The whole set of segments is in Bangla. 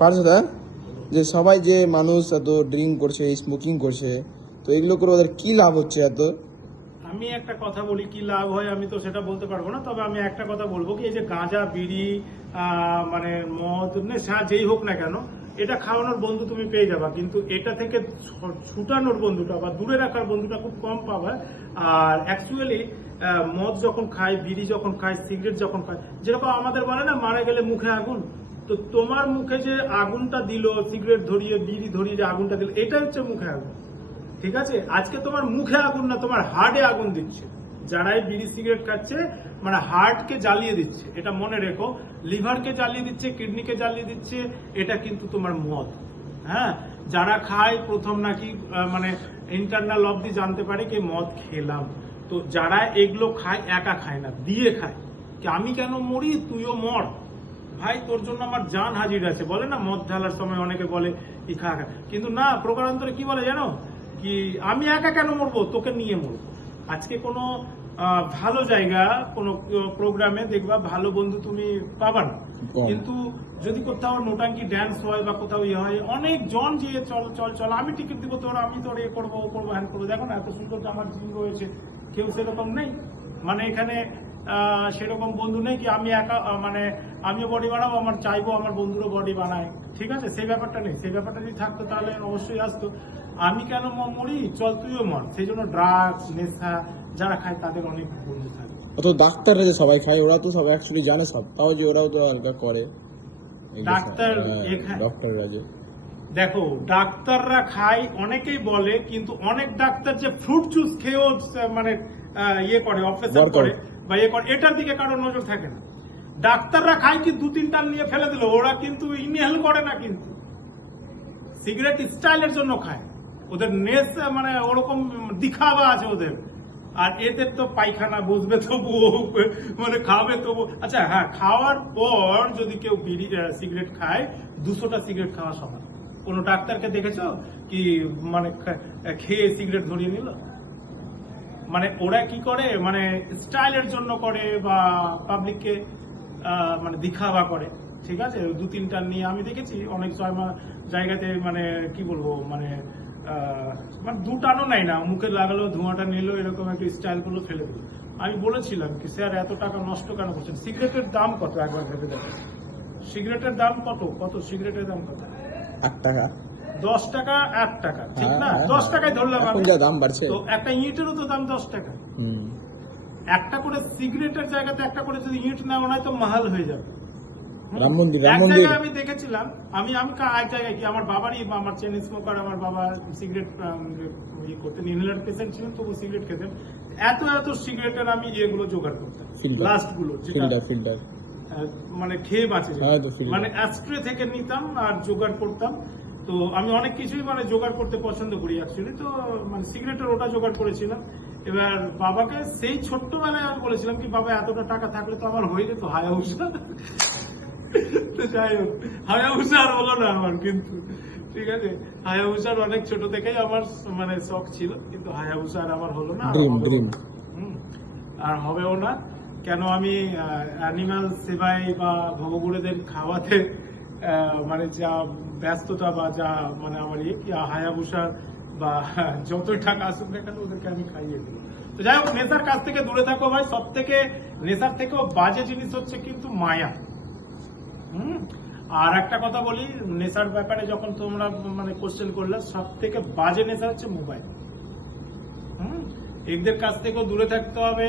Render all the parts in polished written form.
পারছো যে সবাই যে মানুষ এত ড্রিঙ্ক করছে স্মোকিং করছে, তো এগুলো করে ওদের কি লাভ হচ্ছে এত? আমি একটা কথা বলি, কি লাভ হয় আমি তো সেটা বলতে পারবো না, তবে আমি একটা কথা বলবো কি, এই যে গাঁজা, বিড়ি, মানে মদ, নেশা যেই হোক না কেন, এটা খাওয়ানোর বন্ধু তুমি পেয়ে যাবা, কিন্তু এটা থেকে ছুটানোর বন্ধুটা বা দূরে রাখার বন্ধুটা খুব কম পাবা। আর অ্যাকচুয়ালি মদ যখন খায়, বিড়ি যখন খায়, সিগারেট যখন খায়, যেরকম আমাদের বলে না মারা গেলে মুখে আগুন, তো তোমার মুখে যে আগুনটা দিল, সিগারেট ধরিয়ে বিড়ি ধরিয়ে যে আগুনটা দিল, এটা হচ্ছে মুখে আগুন। ঠিক আছে, আজকে তোমার মুখে আগুন না, তোমার হার্টে আগুন দিচ্ছে। যারাই বিড়ি সিগারেট খাচ্ছে মানে হার্টকে জ্বালিয়ে দিচ্ছে, এটা মনে রেখো। লিভারকে জ্বালিয়ে দিচ্ছে, কিডনিকে জ্বালিয়ে দিচ্ছে, এটা কিন্তু তোমার মদ। হ্যাঁ, যারা খায় প্রথম নাকি মানে ইন্টারনাল অবধি জানতে পারে কি মদ খেলাম। তো যারা এগুলো খায় একা খায় না, দিয়ে খায়। কি আমি কেন মরি, তুইও মর ভাই, তোর জন্য আমার জান হাজির আছে। বলে না মদ ঢালার সময় অনেকে বলে কি খা খা, কিন্তু না, প্রকারান্তরে কি বলে জানো, কি আমি একা কেন মরবো, তোকে নিয়ে মরবো। আজকে কোনো ভালো জায়গা, কোনো প্রোগ্রামে দেখবা ভালো বন্ধু তুমি পাবা না, কিন্তু যদি কোথাও নোটাঙ্কি ড্যান্স হয় বা কোথাও ইয়ে হয়, অনেক জন যে চল চল চল আমি টিকিট দিব তোর, আমি তোর এ করবো ও করবো হ্যান করবো। দেখো না এত সুন্দর আমার জিম রয়েছে, কেউ সেরকম নেই। মানে এখানে সেরকম বন্ধু নেই কি আমি একা মানে আমিও বডি বানাবো, আমার চাইবো আমার বন্ধুরও বডি বানায়, ঠিক আছে, সেই ব্যাপারটা নেই। সেই ব্যাপারটা যদি থাকতো তাহলে অবশ্যই আসতো। আমি কেন মরি, চল তুইও মর। সেই জন্য ড্রাগস, নেশা যারা খায় তাদের অনেক বন্ধু থাকে। অত ডাক্তাররা যে সবাই খায়, ওরা তো সব অ্যাকচুয়ালি জানে সব, তাও যে ওরাও তো আলাদা করে। ডাক্তার ডক্টররা যে দেখো, ডাক্তাররা খায় অনেকেই বলে, কিন্তু অনেক ডাক্তার যে ফ্রুট জুস খেয়েও মানে ইয়ে করে, অপারেশন করে বা ইয়ে করে, এটার দিকে কারো নজর থাকে না। ডাক্তাররা খায় কি 2-3 টান নিয়ে ফেলে দিল, ওরা কিন্তু ইনহেল করে না। কিন্তু সিগারেট স্টাইলের জন্য খায়, ওদের নেস মানে ওরকম দিখাবা আছে ওদের। আর এদের তো পায়খানা বসবে তবু, মানে খাবে তবু। আচ্ছা হ্যাঁ, খাওয়ার পর যদি কেউ বিড়ি সিগারেট খায়, 200টা সিগারেট খাওয়া সমান। কোন ডাক্তারকে দেখেছো কি মানে খেয়ে সিগারেট ধরিয়ে নিল? মানে ওরা কি করে, মানে স্টাইলের জন্য করে বা পাবলিককে মানে দিখাবা করে, ঠিক আছে। 2-3টা নিয়ে আমি দেখেছি অনেক জায়গাতে, মানে কি বলবো, মানে 2 টানও নাই না, মুখে লাগালো, ধোঁয়াটা নিল, এরকম একটা স্টাইল গুলো ফেলে দিল। আমি বলেছিলাম কি স্যার এত টাকা নষ্ট কেন করছেন? সিগারেটের দাম কত একবার ভেবে দেখো, সিগারেটের দাম কত, সিগারেটের দাম কত? 8 টাকা, 10 টাকা, 8 টাকা, ঠিক না? 10 টাকায় ধরলাম আমি, দাম বাড়ছে। তো একটা ইঁটেরও তো দাম 10 টাকা। একটা করে সিগারেটের জায়গাতে একটা করে যদি ইঁট নেওয়া হয় তো মাহাল হয়ে যাবে। এক জায়গায় আমি দেখেছিলাম, আমি এক জায়গায় কি আমার বাবারই, আমার চেন স্মোকার, আমার বাবা সিগারেট করতেন, ইনহেলার পেশেন্ট ছিলেন, তবু সিগারেট খেতেন। এত এত সিগারেটের আমি ইয়েগুলো জোগাড় করতাম, লাস্ট গুলো, যেটা মানে খেয়ে বাঁচে, মানে অ্যাস্ট্রে থেকে নিতাম আর জোগাড় করতাম। তো আমি অনেক কিছুই মানে জোগাড় করতে পছন্দ করি অ্যাকচুয়ালি, তো মানে সিগারেটের ওটা জোগাড় করেছিলাম। এবার বাবাকে সেই ছোট্টবেলায় আমি বলেছিলাম কি বাবা এতটা টাকা থাকলে তো আমার হয়ে যেত হায়াবুসা। তো যাই হোক, হায়াবুসা আর হলো না আমার, কিন্তু ঠিক আছে, হায়াবুসার অনেক ছোট থেকেই আমার মানে শখ ছিল, কিন্তু হায়াবুসা আর আমার হলো না, আর হবেও না। কেন আমি অ্যানিমাল সেবায় বা ভবগুড়েদের খাওয়াতে মানে যা ব্যস্ততা বা যা মানে আমার হায়াবুসার বা যত টাকা আসুক না কেন ওদেরকে আমি খাইয়ে দিই। তো যাই হোক, নেশার কাছ থেকে দূরে থাকো ভাই। সব থেকে নেশার থেকেও বাজে জিনিস হচ্ছে কিন্তু মায়া। আর একটা কথা বলি, নেশার ব্যাপারে যখন তোমরা মানে কোশ্চেন করলে, সব থেকে বাজে নেশা হচ্ছে মোবাইল। এদের কাছ থেকেও দূরে থাকতে হবে।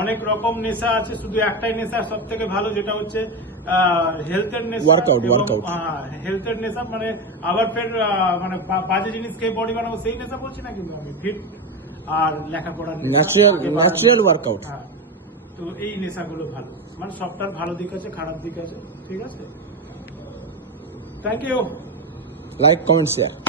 অনেক রকম নেশা আছে, শুধু একটাই নেশা সব থেকে ভালো, যেটা হচ্ছে হেলথের নেশা। হেলথের নেশা মানে আবার ফের মানে বাজে জিনিস খেয়ে বডি বানাবো, সেই নেশা বলছি না, কিন্তু আমি ফিট আর লেখাপড়া, ন্যাচারাল ওয়ার্কআউট। তো এই নেশাগুলো ভালো, মানে সবটার ভালো দিক আছে, খারাপ দিক আছে, ঠিক আছে। Thank you. Like, comment, share.